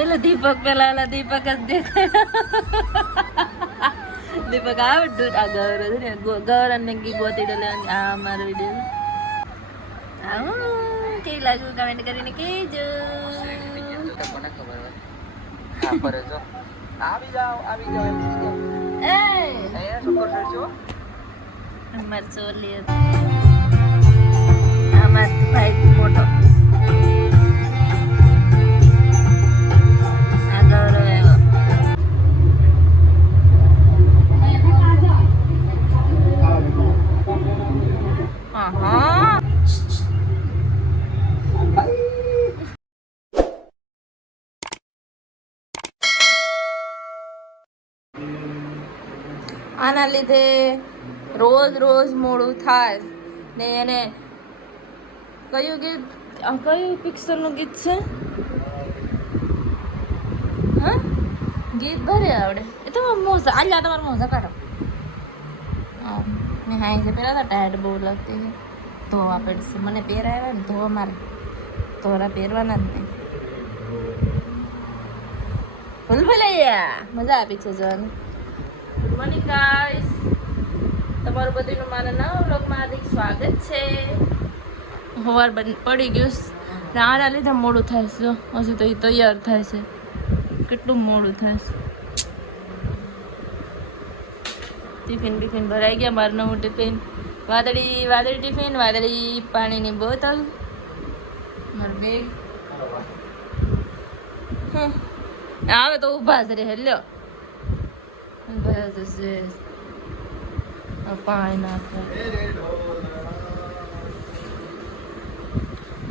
એટલે દીપક પેલા દીપક જ દેખાય. દીપક આવડું આ ગૌરવ છે ને ગૌરવ ને ગોતી ડલે આ અમારો વિડીયો આવો કેવી લાગ્યું કમેન્ટ કરીને કહેજો. કોને ખબર હોય હા પર જો આવી જાઓ એ અહીંયા સુપર કરજો અમાર ચોલી અમાર ભાઈ ફોટો આ ગૌરવ આવ્યો. આના લીધે રોજ મોડું થાય ને એને કયું ગીત કયું પિક્ચરનું ગીત છે હા ગીત ભરે આવડે એ તો મોજા આલ્યા તમારે મોજા કાઢો મેં હા છે પહેલાં તો ટાયર્ડ બહુ લાગતી છે ધોવા પડશે મને પહેરાવ્યા ને ધોવા મારે ધોરા પહેરવાના જ નહીં ભૂલ ભૂલાયા મજા આપી છે જોવાની. ગુડ મોર્નિંગ ગાઈસ, તમારું બધુંનું મારા નવા વ્લોગમાં હાર્દિક સ્વાગત છે. સવાર પડી ગયું ને આના લીધે મોડું થાય છે. હજી તો એ તૈયાર થાય છે, કેટલું મોડું થાય છે. ટિફિન બિફિન ભરાઈ ગયા. મારું નવું ટિફિન વાદળી ટિફિન, વાદળી પાણીની બોતલ, મારું બેગ. હવે તો ઊભા જ રહે લ્યો પાણી નાખે.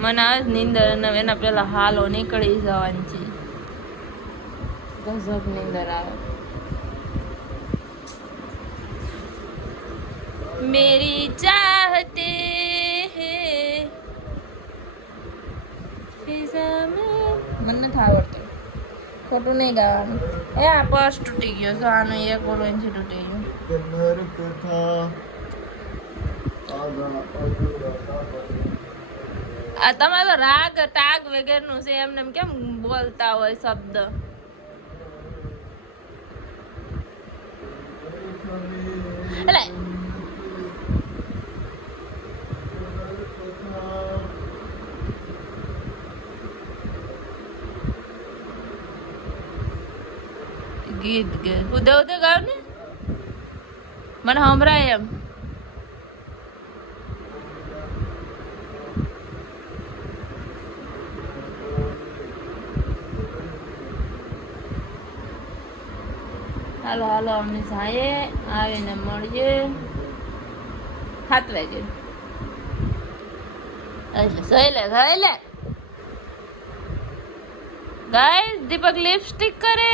મને આજ નીંદર અને એના પેલા હાલો નીકળી જવાની છે. ગજબ નીંદર આવે. મેરી ચાહતે હૈ ફિઝા મેં. મને નથી આવડતું, ખોટું નહીં ગાવાનું. એ આ પર્સ તૂટી ગયો છે, આનો એક ઓલો એનથી તૂટી ગયો. આ તમે તો રાગ ટાગ વગેરેનું છે એમને કેમ બોલતા હોય શબ્દ. એટલે ગીત ઉદે ગાવ ને મને હમરાય એમ. હાલો અમને જાય આવીને મળીએ 7 વાગે. એટલે સહેલે ગાઈસ દીપક લિપસ્ટિક કરે.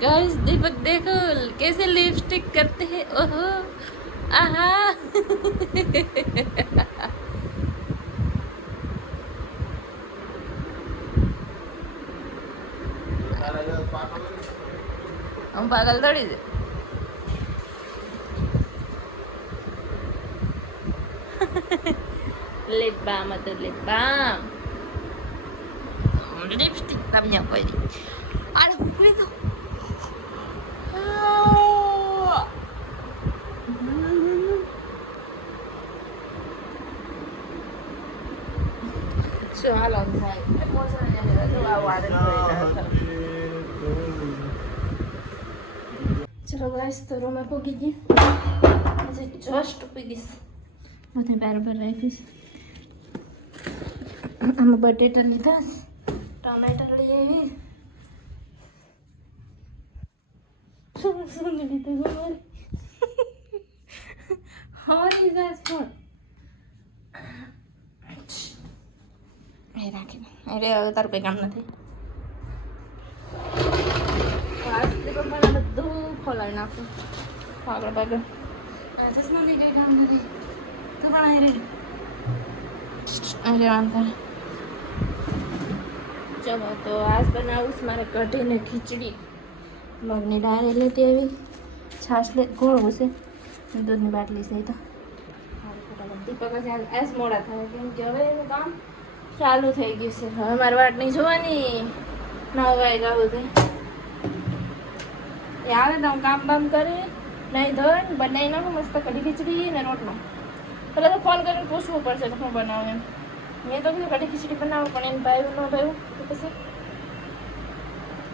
गाइस दीपक देखो कैसे लिपस्टिक करते हैं. ओहो आहा हम पागल थोड़ी से. लिप बाम तो लिप बाम लिपस्टिक कामnya कोई अरे ऊपर तो चलो गाइस तो रूम में पहुंच गई. जस्ट पीगीस माथे पैर पर राखीस. आम बटेटा लीधा, टमाटर लई આવી. શું લીધું તમારે? હવાની જાય ફોન એ રાખી અરે હવે તારું કંઈ કામ નથી. બધું ખોલાવી નાખું આગળ પાગળ. ચશ્મા નહીં કંઈ કામ નથી. તું પણ અરે વાંધો. ચલો તો આજ બનાવું મારે કઢીને ખીચડી. મગની દાળ લેતી આવી, છાશ લે ઘોળવું છે, દૂધની બાટલી છે. તો દીપક હજી આજ મોડા થાય કેમ કે હવે એનું કામ ચાલુ થઈ ગયું છે. હવે મારે વાટ નહીં જોવાની 9 વાગ્યા સુધી. એ આવે તો હું કામ બામ કરી નહીં ધોઈને બનાવી નાખું મસ્ત કઢી ખીચડી ને રોટલો. પેલા તો ફોન કરીને પૂછવું પડશે તો હું બનાવું એમ. મેં તો કીધું કઢી ખીચડી બનાવું પણ એને ભાવ્યું ન ભાવ્યું તો પછી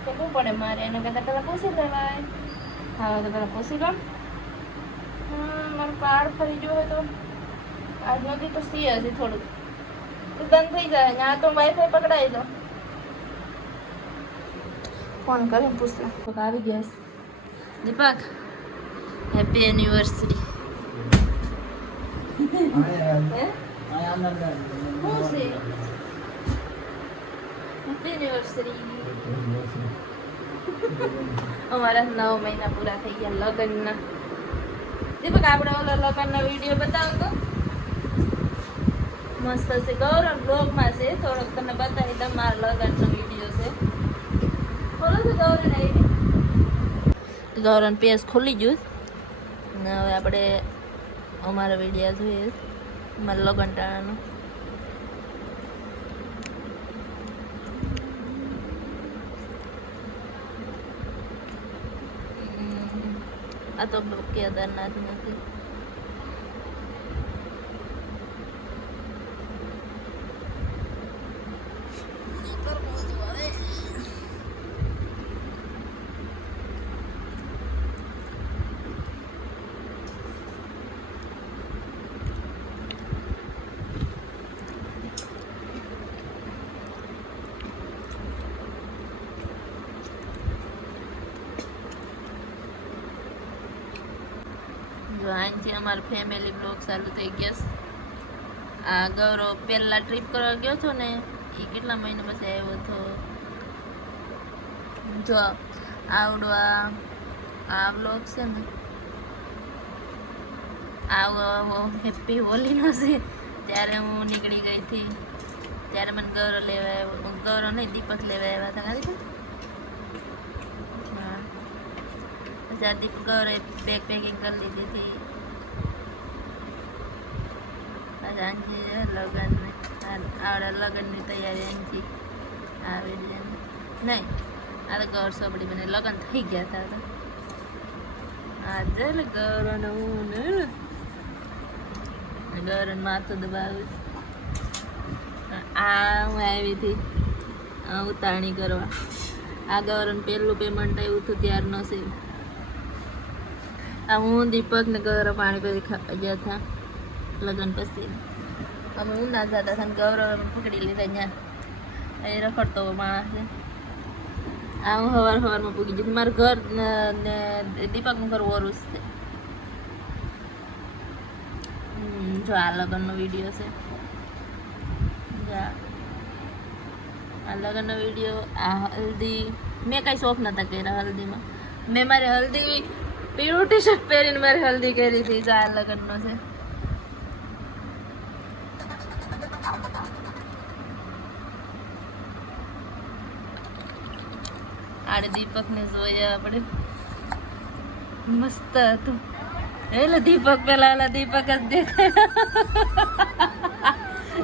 કેવું પડે મારે એના કરતાં પહેલાં પૂછી લેવાય. હા તો પહેલાં પૂછી લો. મારું કાર્ડ ફરી ગયું હોય તો આજ નથી તો સી હજી થોડુંક તો બંધ થઈ જાય. ત્યાં તો વાઈફાઈ પકડાઈ દો. ફોન કરીને પૂછ લો. આવી ગયા છે. દીપક હેપી એનિવર્સરી. શું છે હેપી એનિવર્સરી? અમારા 9 મહિના પૂરા થઈ ગયા લગ્નના. દીપક આપણે ઓલા લગ્નના વિડીયો બતાવો તો મસ્ત છે. ગૌરવ બ્લોગમાં છે થોડોક તમને બતાવી દઉં. મારા લગ્નનો વિડીયો છે. ખોલો તો ગૌરવ આવી ગૌરવ પેજ ખોલી ગયું ને હવે આપણે અમારા વિડીયો જોઈએ મારા લગ્ન ટાણાનો. આ તો કેદારનાથ નથી. જો અહીંથી અમારો ફેમિલી બ્લોગ ચાલુ થઈ ગયો. આ ગૌરવ પહેલા ટ્રીપ કરવા ગયો હતો ને એ કેટલા મહિના પછી આવ્યો હતો. જો આવડો આ બ્લોગ છે ને આવો હેપી હોલીનો છે. ત્યારે હું નીકળી ગઈ હતી ત્યારે મને ગૌરવ લેવા આવ્યો. ગૌરવ નહીં દીપક લેવા આવ્યા હતા. હા પછી આ દીપક ગૌરવે બેગ પેકિંગ કરી લીધી હતી. આંજી લગ્ન આવડા લગ્નની તૈયારી આંજી આવી છે નહીં. આ તો ગૌર સોબડી બને લગ્ન થઈ ગયા હતા. આજે ગૌરવ હું ને ગૌરવ માથું દબાવીશ. આ હું આવી હતી ઉતારણી કરવા. આ ગૌરવ પહેલું પેમેન્ટ આવ્યું હતું ત્યારનો છે. આ હું દીપક ને ગૌરવ પાણી પી ગયા હતા લગ્ન પછી. અમે ઉના જતા હતા ને ગૌરવ પકડી લીધા. ત્યાં એ રખડતો માણસ છે. આ હું સવારમાં પૂગી જતી. મારું ઘર ને દીપકનું ઘર ઓરું છે. જો આ લગ્નનો વિડીયો છે. આ લગ્નનો વિડીયો. આ હલ્દી મેં કાંઈ શોખ નહોતા કર્યા હલ્દીમાં. મેં મારી હલ્દી પીળું ટી શર્ટ પહેરીને મારી હલ્દી કરી હતી. જો આ લગ્નનો છે. આડે દીપકને જોઈએ આપણે મસ્ત હતું. એટલે દીપક પેલા દીપક જ દેખાય.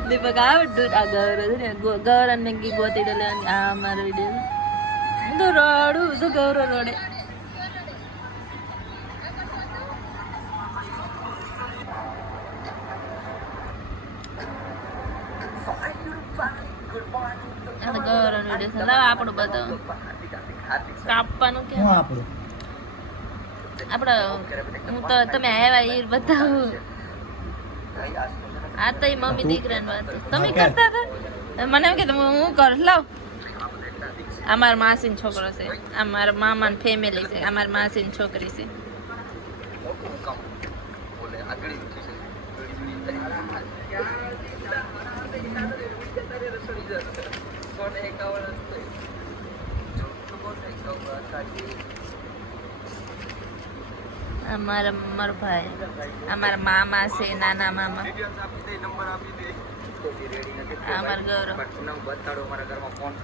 દીપક આવડતું. આ ગૌરવ ને ગૌરવ ને ગોતી લેવાની. આ અમારો વિડીયો તો રડું તો ગૌરવ રડે. ગૌરવ વિડીયો લાવ આપણું બતાવો. કાપવાનું કે આપણે હું તો તમે આવ્યા એ બતાવું. આ તો મમ્મી દીકરાની વાત તમે કરતા હતા. મને એમ કે હું કર લાવ. આ મારા માસીનો છોકરો છે. આ મારા મામાની ફેમિલી છે. આ મારા માસીની છોકરી છે. અમારા મારો ભાઈ અમારા મામા છે. નાના મામા અમારા ગૌરવ. બતાડો મારા ઘરમાં ફોન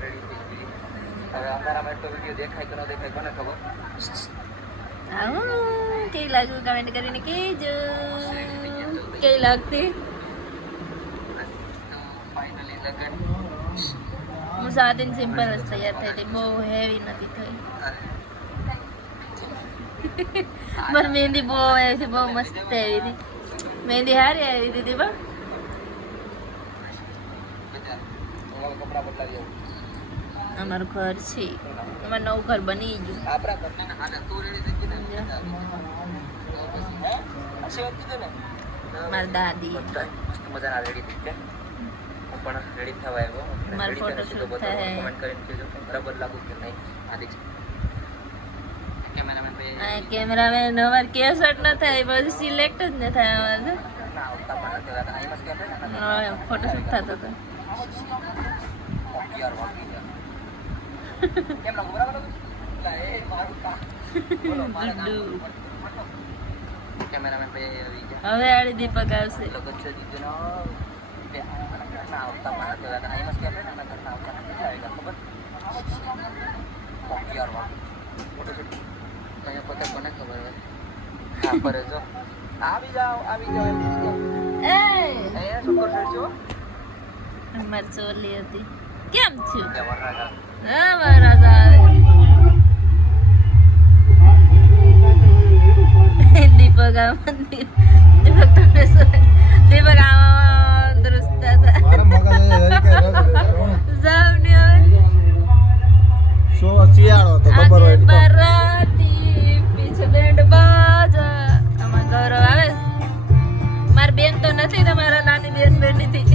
રેડી. હવે અંધારામાં એટલો વિડીયો દેખાય કે ન દેખાય કોને ખબર. કેવી લાગ્યું કમેન્ટ કરીને કહેજો. કેવી લાગતી ફાઇનલી લગન હું સાદી સિમ્પલ જ તૈયાર થઈ હતી બહુ હેવી નથી થઈ મારી મહેંદી બહુ આવી હતી બહુ મસ્ત આવી હતી મહેંદી સારી આવી હતી પણ કપડા બદલાવી અમારું ઘર છે અમારું નવું ઘર બની ગયું આપણા ઘરના આના તું રેડી થઈ ગઈ ને હે હસી વાત કીધું ને મારી દાદી બધા મસ્ત મજાના રેડી થઈ ગયા હું પણ રેડી થવા આવ્યો મારો રેડી થઈને સીધો photoshoot બધો થાય. કમેન્ટ કરીને કહેજો કે બરાબર લાગુ કે નહીં આદિક કેમેરામેન ભાઈ આ કેમેરામેન અમાર કેસટ ન થાય બધું સિલેક્ટ જ ન થાય અમારે ના આવતા પણ નથી આવતા અહીં મસ્ત કેમ ફોટોશૂટ થતો હતો યાર વાગી ગયા કેમ લાગુ બરાબર લાગુ લા એ મારું કા બોલો મારા ગુડ્ડુ. કેમેરામેન ભાઈ આવી ગયા હવે આડી દીપક આવશે લગન છે દીદી ના આવતા પણ નથી આવતા અહીં મસ્ત કેમ ના કરતા આવતા નથી આવેગા ખબર યાર વાગી ફોટોશૂટ કઈ પતા કોને ખબર હોય હા પર જો આવી જાઓ એમ કહો. એ અહીંયા સુપર સેટ છો અમાર ચોલી હતી કેમ થયું જબરદસ્ત હા મહારાજ આવે દીપક દીપક આમાં દુરુસ્ત હતા મારા મગજ જાવની હવે શિયાળો તો ખબર આગે હોય તો. બરાતી પીછે બેન્ડ બાજા આમાં ગૌરવ આવે મારી બેન તો નથી તમારા નાની બેન બેની હતી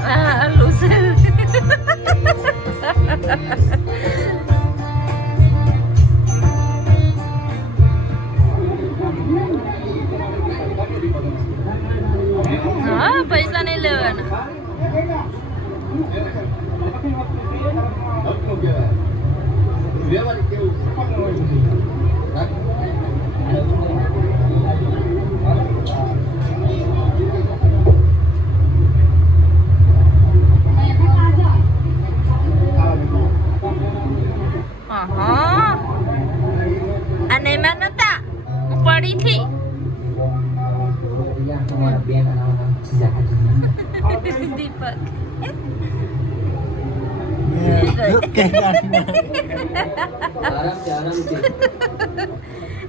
હા લૂસર હા પૈસા નહીં લેવાના હા અને એમાં નતા હું પડી થી દીપક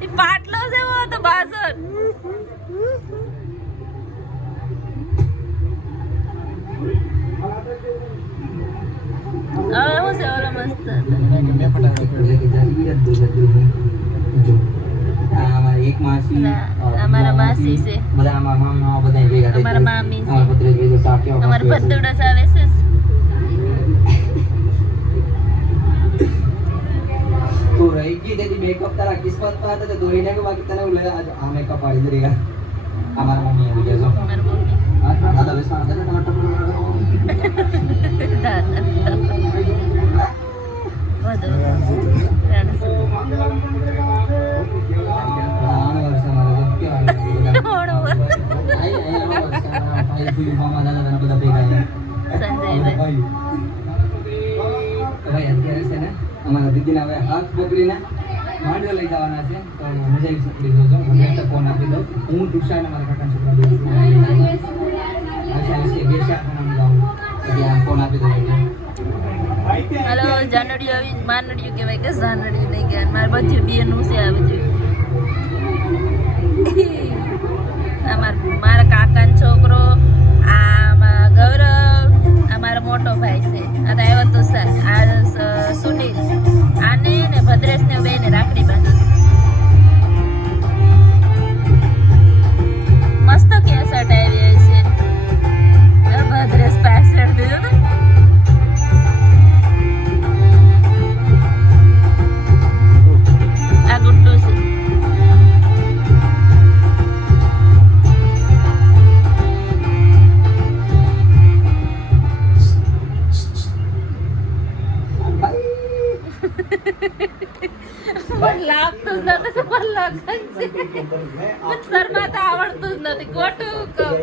એ પાટલો છે એવો તો બાસર હવે હું છે ઓલો મસ્ત એક માસી ના, અમારા માસી છે. બધા મામા બધા ભેગા થઈ અમારા મામી છે. અમારા ભત્રીજ ભેગો સાક્યો અમારે ભત્તુડા ચાલે છે તું રહી ગઈ તેથી મેકઅપ તારા કિસ્મત માં હતા તો તું એને કે બાકી તને હું લઈ આ મેકઅપ પાડી દે યાર અમારા મમ્મી આવી ગયા છો મારી મમ્મી દાદા બેસવા હતા ને તમારા ટપુ દાદા વધુ રાણસી. આનો વર્ષ અમારે તો કેવા મોડું વર. ભાઈ ફૂઈ મામા દાદા બધા ભેગા છે સંજયભાઈ ભાઈ અત્યારે છે ને અમારા દીદીને હવે હાથ પકડીને માંડવે લઈ જવાના છે તો મજા આવી શકડી જોજો મને તો ફોન આપી દઉં હું તુષારને મારા કાકાના છોકરા દઉં બે ચાર ફોન જાઉં એટલે આ ફોન આપી દઉં હલો જાનડિયું આવી માનડિયું કહેવાય કે જાનડિયું નહીં કહેવાય મારે બધું બેનું છે આવી જોઈએ મારા કાકાનો છોકરો આ ગૌરવ આ મારો મોટો ભાઈ છે આ તો આવ્યો તો સર આ સુનિલ આને ને ભદ્રેશ ને બેને રાખડી બાંધી મસ્ત કેસટ આવી છે ભદ્રેશ પાછળ દીધું ને આ ગુડ્ડુ છે મને લાગતું જ નથી કે મારે લગન છે મને શરમાતા આવડતું જ નથી ખોટું કહું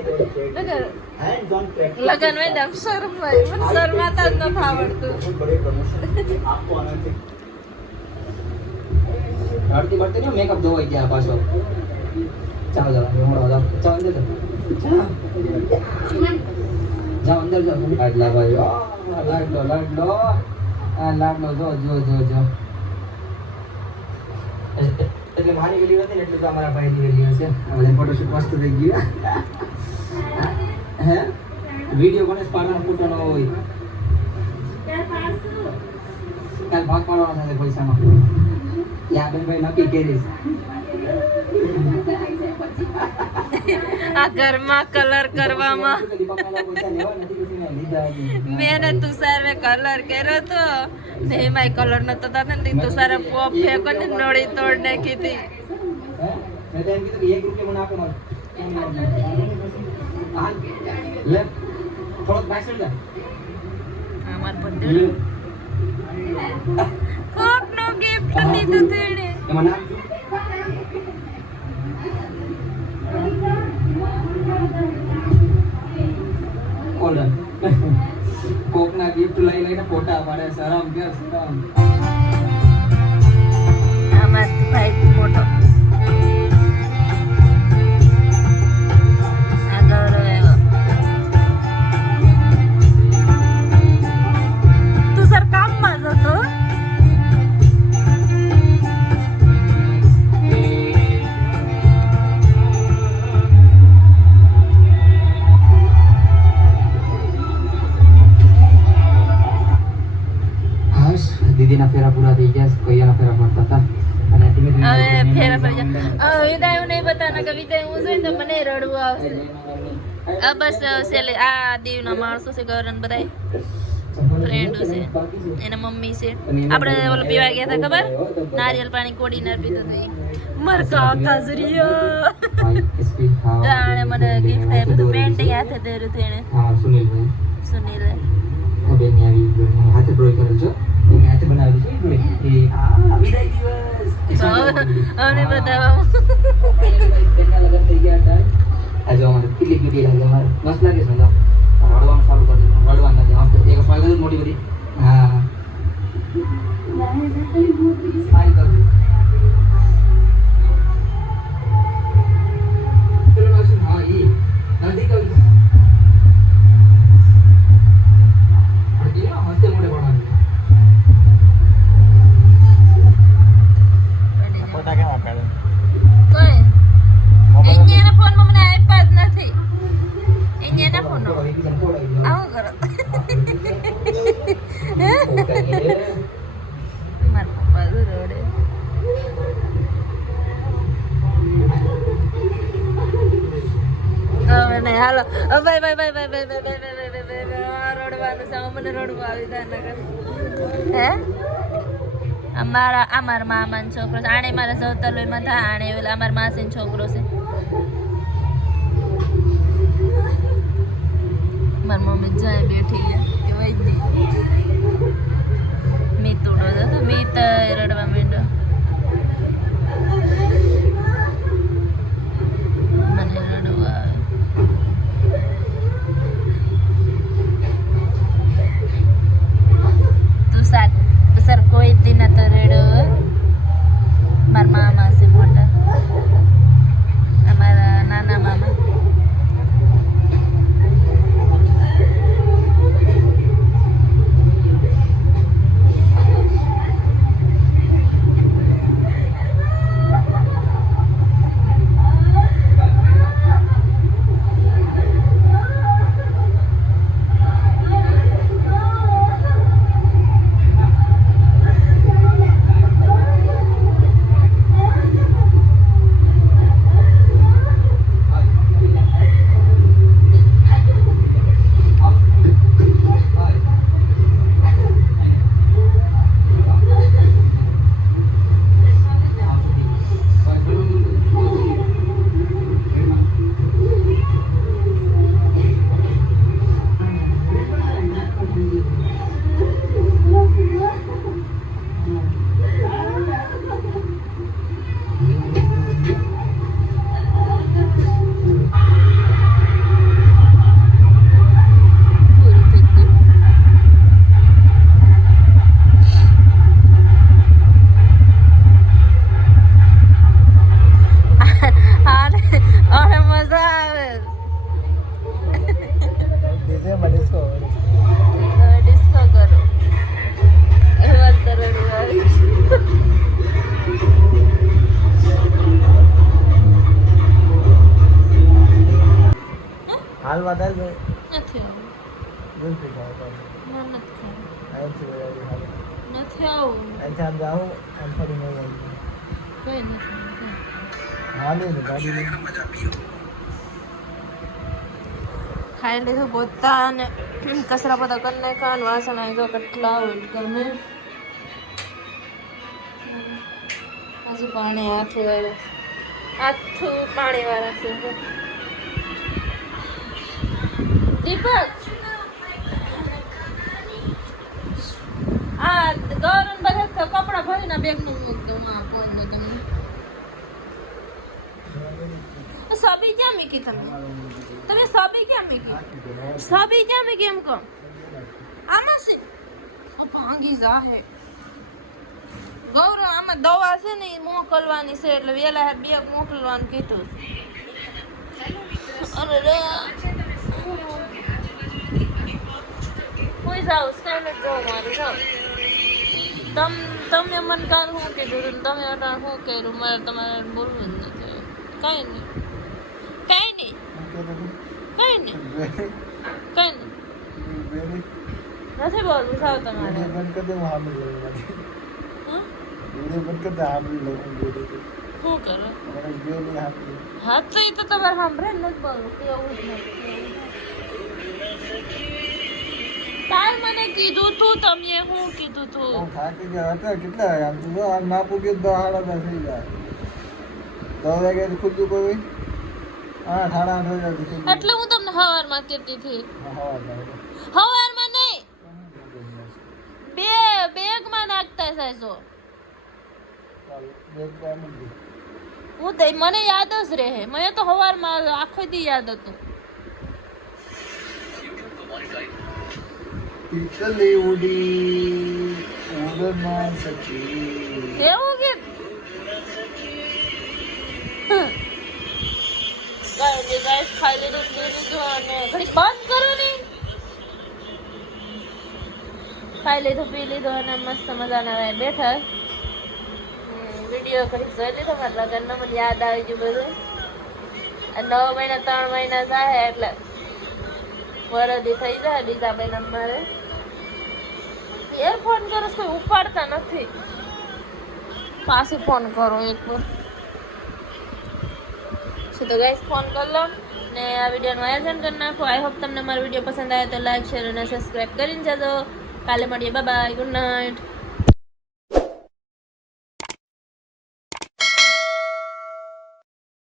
લગન હોય ને આમ શરમાય મને શરમાતા જ નથી આવડતું હળતી બળતી ને મેકઅપ ધોવાઈ ગયા પાછો ચાલો જાઓ અંદર જાઓ અંદર જાઓ લાડલા ભાઈ લાડલો આ લાડલો જો એટલે મારી વેલી હતી ને એટલે તો અમારા ભાઈની વેલી હશે હવે ફોટોશૂટ મસ્ત થઈ ગયું હે વિડિયો ગણેશ પાડવાનો ફોટોનો હોય કાલ ભાગ પાડવાનો છે પૈસામાં યા ભાઈ નક્કી કરીશ આ ઘરમાં કલર કરવામાં મેં ને તુષારે કલર કર્યો તો ને એમાંય કલર નતો થતો ને તુષારે પોપ ફેંકો ને નળી તોડ નાખી હતી મેં તો એમ કીધું કે 1 રૂપિયા મને આપો હા લે થોડોક પાછળ જા અમાર પંદર કોક નો ગિફ્ટ દીધું તેણે એમાં નામ ઓર્ડર કોકના ગિફ્ટ લઈને ફોટા પાડે શરમ કે શરમ અમાર ભાઈ ફોટો આ ગૌરવ આવ્યો તું સર કામમાં જતો દીદીના ફેરા પૂરા થઈ ગયા કૈયાના ફેરા પડતા હતા અને ધીમે ધીમે હવે ફેરા પડી જાય વિદાય એવું નહીં બતાના કે વિદાય હું જોઈને તો મને રડવું આવશે બસ સેલે આ દીવના માણસો છે ગૌરન બધાય ફ્રેન્ડો છે એના મમ્મી છે આપણે ઓલો પીવા ગયા હતા ખબર નારિયેલ પાણી કોડીનાર પીધું હતું મર કાકા જરિયો જાણે મને ગિફ્ટ આપ્યું હતું પેન્ટિંગ હાથે દેરું હતું એને હા સુનિલભાઈ સુનિલ બેન આવી હાથે ડ્રોઈંગ કરેલ છે હાથે બનાવેલું છે એ વિદાય દિવસ અને બતાવવા બેનના લગન થઈ ગયા હતા આજે અમારે કેટલી બ્યુટી લાગે અમારે મસ્ત લાગે છે રડવાનું ચાલુ કરી દીધું રડવાનું નથી હફતે એક સ્માઈલ કરી મોટી બધી હા સ્માઈલ કર પેલું નાખશું હા ઈ નજીક આવી હસ્તે મોડે પડવાનું ફોટા કેવા પાડે કોઈ એના ફોનમાં મને આઈપેડ નથી એના ફોન આવું કરો મારા પપ્પા રોડે નહીં હાલો ભાઈ રોડવાનું છે મને રોડવા આવી જાય હે અમારા મામાનો છોકરો છે આણે મારા સૌતરલોઈમાં થાય આણે ઓલા અમારા માસીનો છોકરો છે મારી મમ્મી જાય બેઠી એ વહી જ નહીં મીતુડો હતો મીત રડવા માંડ્યો મને રડવા આવે તુષાર કોઈ દિન તો રેડો મારા મામા છે મોટા અમારા નાના મામા આમ જાઓ આમ ફરી નહીં કોઈ નથી હાલે ને ગાડી લઈને ખાઈ લીધું પોતા અને કચરા પોતા કરી નાખ્યા અને વાસણ આવી તો કેટલા હોય ગમે હજી પાણી હાથું પાણી વાળા છે દીપક આ ગૌરવ બધા કપડા ભરીને બેગનું મૂક દઉં હા ફોન નો તમને સબી ક્યાં મૂકી તમે સબી ક્યાં મૂકી સબી ક્યાં મૂકી એમ કહો આમાં છે ભાંગી જાહે ગૌરવ આમાં દવા છે ને એ મોકલવાની છે એટલે વેલા બેગ મોકલવાનું કીધું અરે રે કોઈ જાવ સ્કેન જ જાઓ મારું જાઓ તમે મને કાલ શું કીધું હતું તમે અટાણ શું કર્યું મારે તમારે બોલવું જ નથી કઈ નહીં નથી બોલવું સાવ તમારે બંધ કરી દે હું સાંભળી લઉં હા? વિડીયો બંધ કરી દે સાંભળી લઉં શું કરો સાંભળી હા તો એ તો તમારે સાંભળે ને નથી બોલવું કેવું જ નથી કાલ મને કીધું તું તમે શું કીધું તું હું થાકી ગયા હતા કેટલા આમ તો જો આમ ના પૂગ્યું તો 10:30 થઈ જાય 10 વાગે ખુલ્લું કોઈ 8:30 થઈ જાય એટલે હું તમને હવારમાં કહેતી હતી હા હવારમાં નહીં બેગમાં નાખતા સાચો હું તો મને યાદ જ રહે મને તો હવારમાં આખો દી યાદ હતું તિતલી ઉડી ઉડ ના સકી એવું કે ગાઈસ ખાઈ લીધું અને ઘડી બંધ કરો ને ખાઈ લીધું પી લીધું અને મસ્ત મજાના બેઠા વિડીયો ઘડી જોઈ લીધો મારા લગ્નનો મને યાદ આવી ગયું બધું 9 મહિના 3 મહિના થાય એટલે વરદી થઈ જાય બીજા મહિના મારે ફોન કરો કોઈ ઉપાડતા નથી પાછી ફોન કરો એક વાર તો ગાઈસ ફોન કરી લો ને આ વિડીયોનું આયોજન કરી નાખો આઈ હોપ તમને મારો વિડીયો પસંદ આવે તો લાઈક શેર અને સબસ્ક્રાઈબ કરીને જજો કાલે મળીએ બાય બાય ગુડ નાઇટ